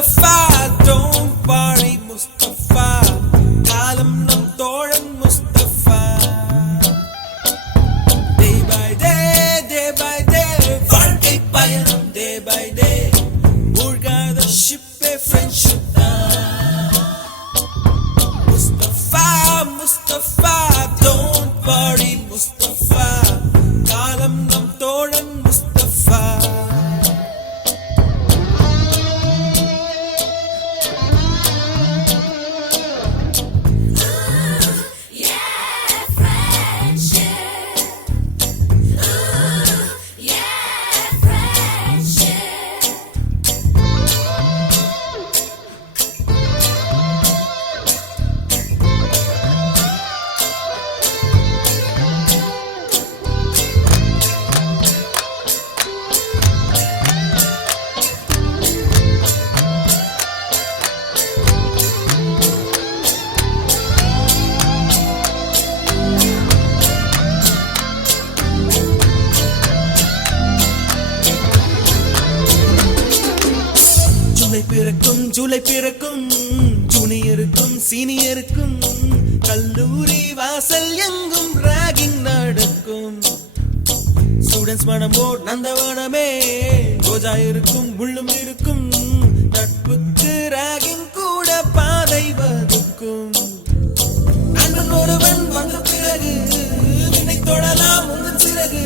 Mustafa, don't worry Mustafa, காலம் நம் தோழன் Mustafa. Day by day, வாழ்க்கை பயணம் day by day, மூழ்காத ஷிப்பே friendship தான். Mustafa, Mustafa, don't worry Mustafa, காலம் நம் தோழன் Mustafa. ஜூலை பிறக்கும் ஜூனியருக்கும் சீனியருக்கும் கல்லூரி வாசல் எங்கும் ராகிங் நடக்கும். ஸ்டூடெண்ட்ஸ் மனமோ நந்தவனமே, ரோஜா இருக்கும் முள்ளும் இருக்கும், நட்புக்கு ராகிங் கூட பாதை வகுக்கும். நண்பன் ஒருவன் வந்த பிறகு விண்ணை தொடலாம் உங்கள் சிறகு,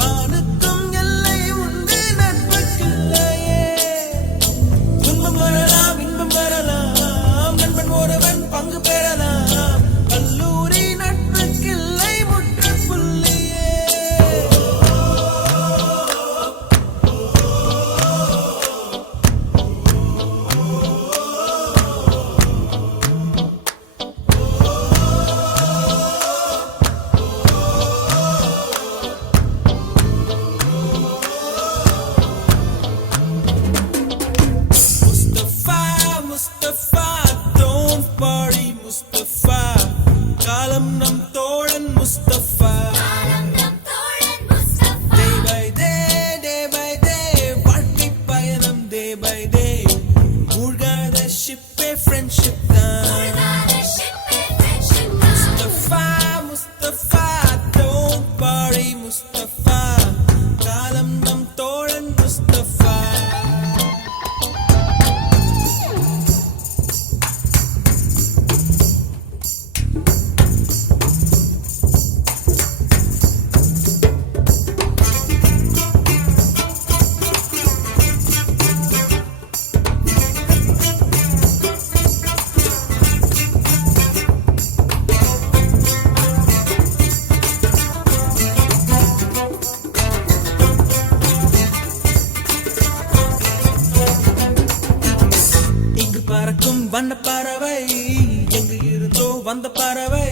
வானுக்கும் எல்லை உண்டு நட்புக்குள்ளையே. துன்பம் வரலாம் இன்பம் வரலாம், நண்பன் ஒருவன் பங்கு பெறலாம், கல்லூரி நட்புக்கில்லை முற்றுப்புள்ளியே. Mustafa, don't worry Mustafa, காலம் நம் தோழன் Mustafa. Day by day, வாழ்க்கை பயணம் day by day, மூழ்காத ஷிப்பே friendship தான். Mustafa, don't worry Mustafa, காலம் நம் தோழன் Mustafa. பறக்கும் வண்ண பறவை, எங்கு இருந்தோ வந்த பறவை,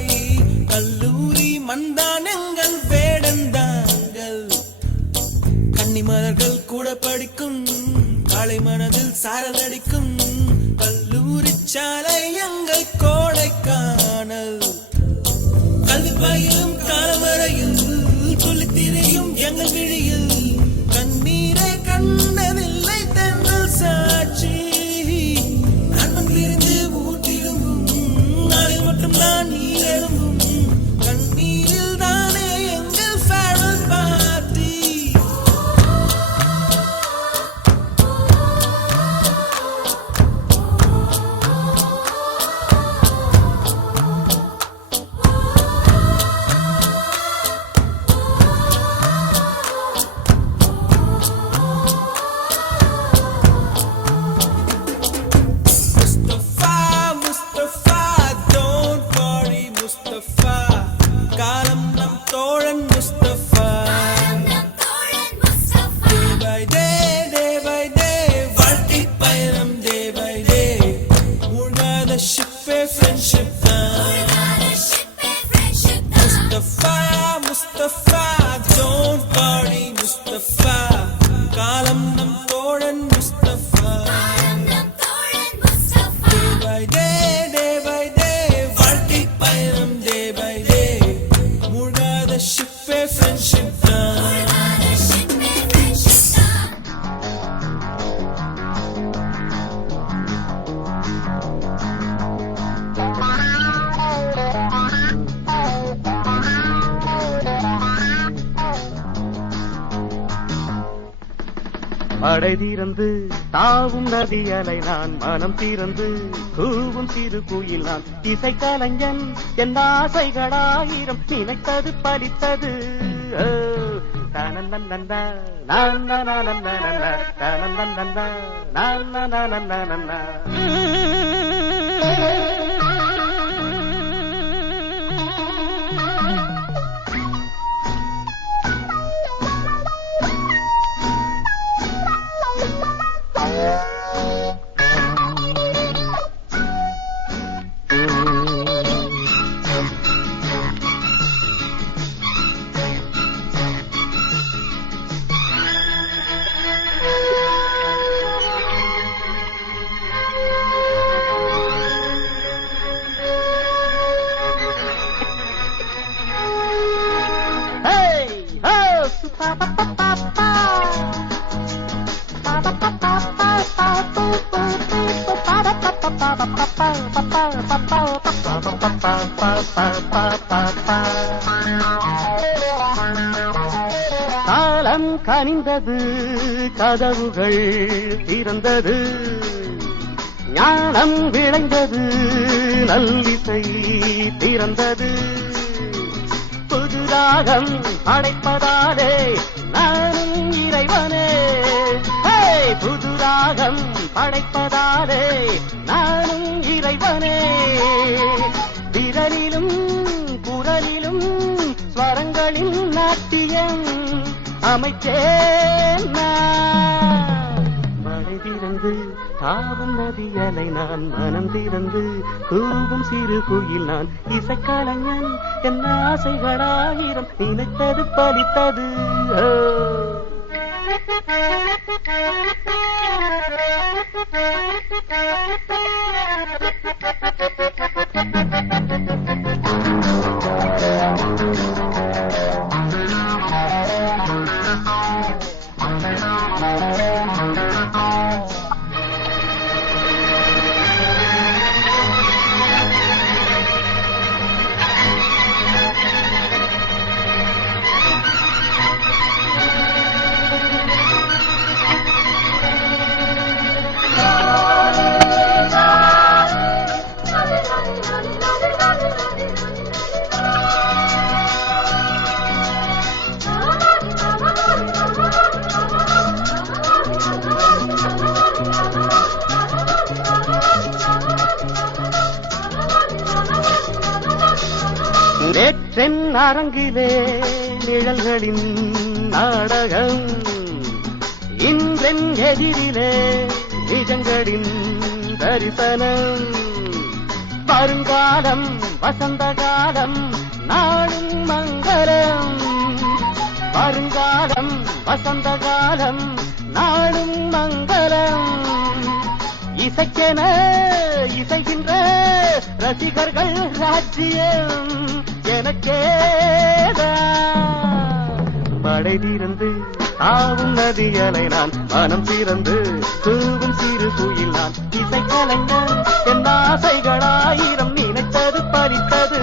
கல்லூரி மந்தான் எங்கள் வேடந்தாங்கள். கன்னிமலர்கள் கூட படிக்கும், காலை மனதில் சாரல் அடிக்கும், கல்லூரி சாலை எங்கள் கோடைக்கானல். கல்வி பயிலும் காலவரையில் சொல்லித் திரியும் எங்கள் விழியில், கண்ணீரை கண்டதில்லை தென்றல் சாட்சி. நான் நீ எழும்பும் கண்ணீரில் தானே எங்கள் farewell party. Mustafa, don't worry Mustafa, காலம் நம் தோழன் Mustafa. Day by day, வாழ்க்கை பயணம் day by day, மூழ்காத ஷிப்பே friendship தான். Mustafa, don't worry Mustafa, காலம் நம் தோழன் Mustafa. Day by day, வாழ்க்கை பயணம் day by day, மூழ்காத ஷிப்பே friendship தான். மடை தீர்ந்து தாவும் நதி அலை நான் மனம் தீர்ந்து கூவும் சிறு குயில் நான் இசை கலைஞன் என் ஆசைகளாயிரம் நினைத்தது பலித்தது காலம் கனிந்தது கதவுகள் திறந்தது ஞானம் விளைந்தது நல்லிசை திறந்தது புதுராகம் படைப்பதாலே நானும் இறைவனே புதுராகம் படைப்பதாலே நானும் இறைவனே விரலிலும் குரலிலும் ஸ்வரங்களின் நாட்டியம் அமைச்சேன் மழை திறந்து தாவும் நதியலை நான் மனம் திறந்து கூவும் சிறு குயில் நான் இசைக்கலைஞன் என் ஆசைகளாயிரம் நினைத்தது பலித்தது நேற்றென் அரங்கிலே நிழல்களின் நாடகம் இன்றென் எதிரிலே நிஜங்களின் தரிசனம் வருங்காலம் வசந்த காலம் நாளும் மங்களம் வருங்காலம் வசந்த காலம் நாளும் மங்களம் இசைக்கென இசைகின்ற ரசிகர்கள் ராஜ்யம் மழை தீர்ந்து தாவும் நதியலை நான் மனம் திறந்து கூவும் சிறு குயில் நான் இசைக்கலைஞன் என் ஆசைகளாயிரம் நினைத்தது பறித்தது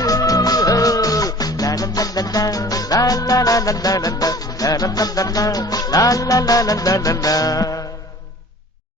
la la la la la la la la la la la la la la la